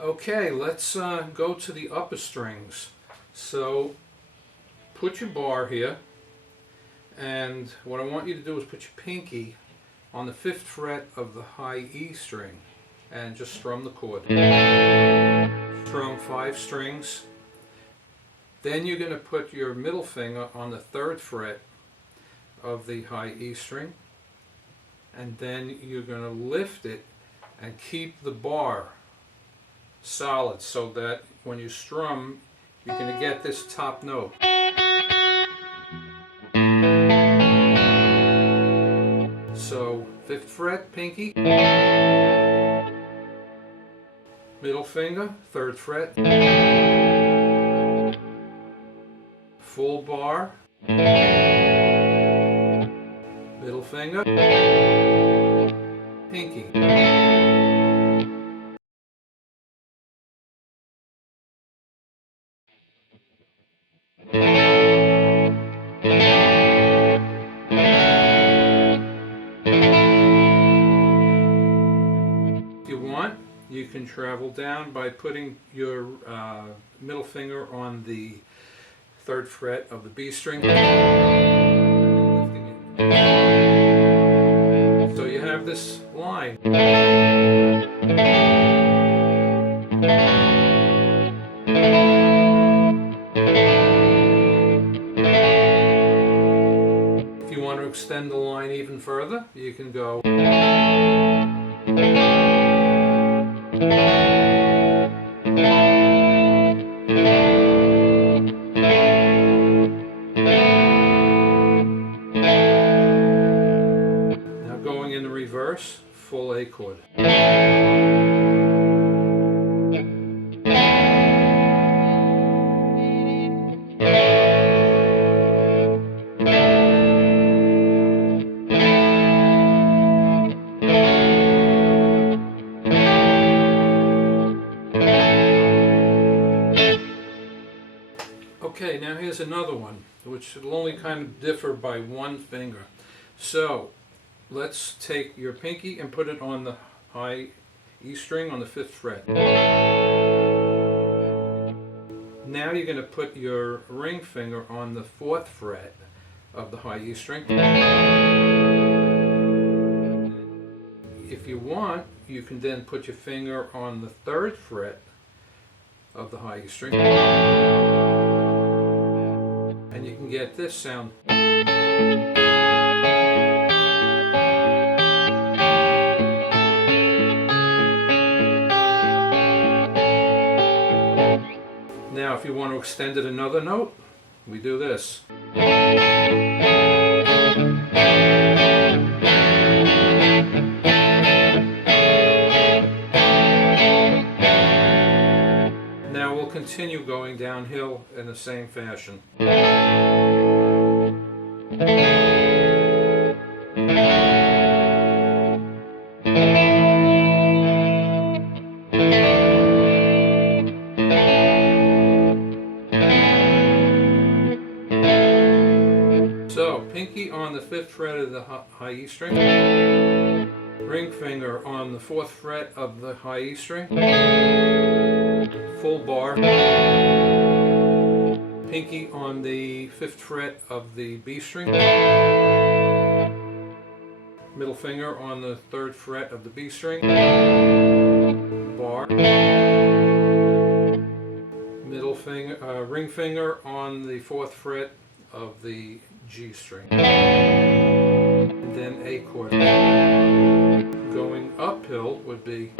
Okay, let's go to the upper strings. So put your bar here, and what I want you to do is put your pinky on the 5th fret of the high E string and just strum the chord. Strum 5 strings. Then you're going to put your middle finger on the 3rd fret of the high E string, and then you're going to lift it and keep the bar solid so that when you strum you're going to get this top note. So 5th fret, pinky, middle finger, 3rd fret, full bar, middle finger, pinky. If you want, you can travel down by putting your middle finger on the 3rd fret of the B string. So you have this line. If you want to extend the line even further, you can go. Now going in the reverse, full A chord. Okay, now here's another one, which will only kind of differ by one finger. So let's take your pinky and put it on the high E string on the 5th fret. Now you're going to put your ring finger on the 4th fret of the high E string. If you want, you can then put your finger on the 3rd fret of the high E string. And you can get this sound. Now if you want to extend it another note, we do this. Now we'll continue going downhill in the same fashion. So, pinky on the 5th fret of the high E string, ring finger on the 4th fret of the high E string, full bar, pinky on the 5th fret of the B string, middle finger on the 3rd fret of the B string, bar, middle finger, ring finger on the 4th fret of the G string, and then A chord. Going uphill would be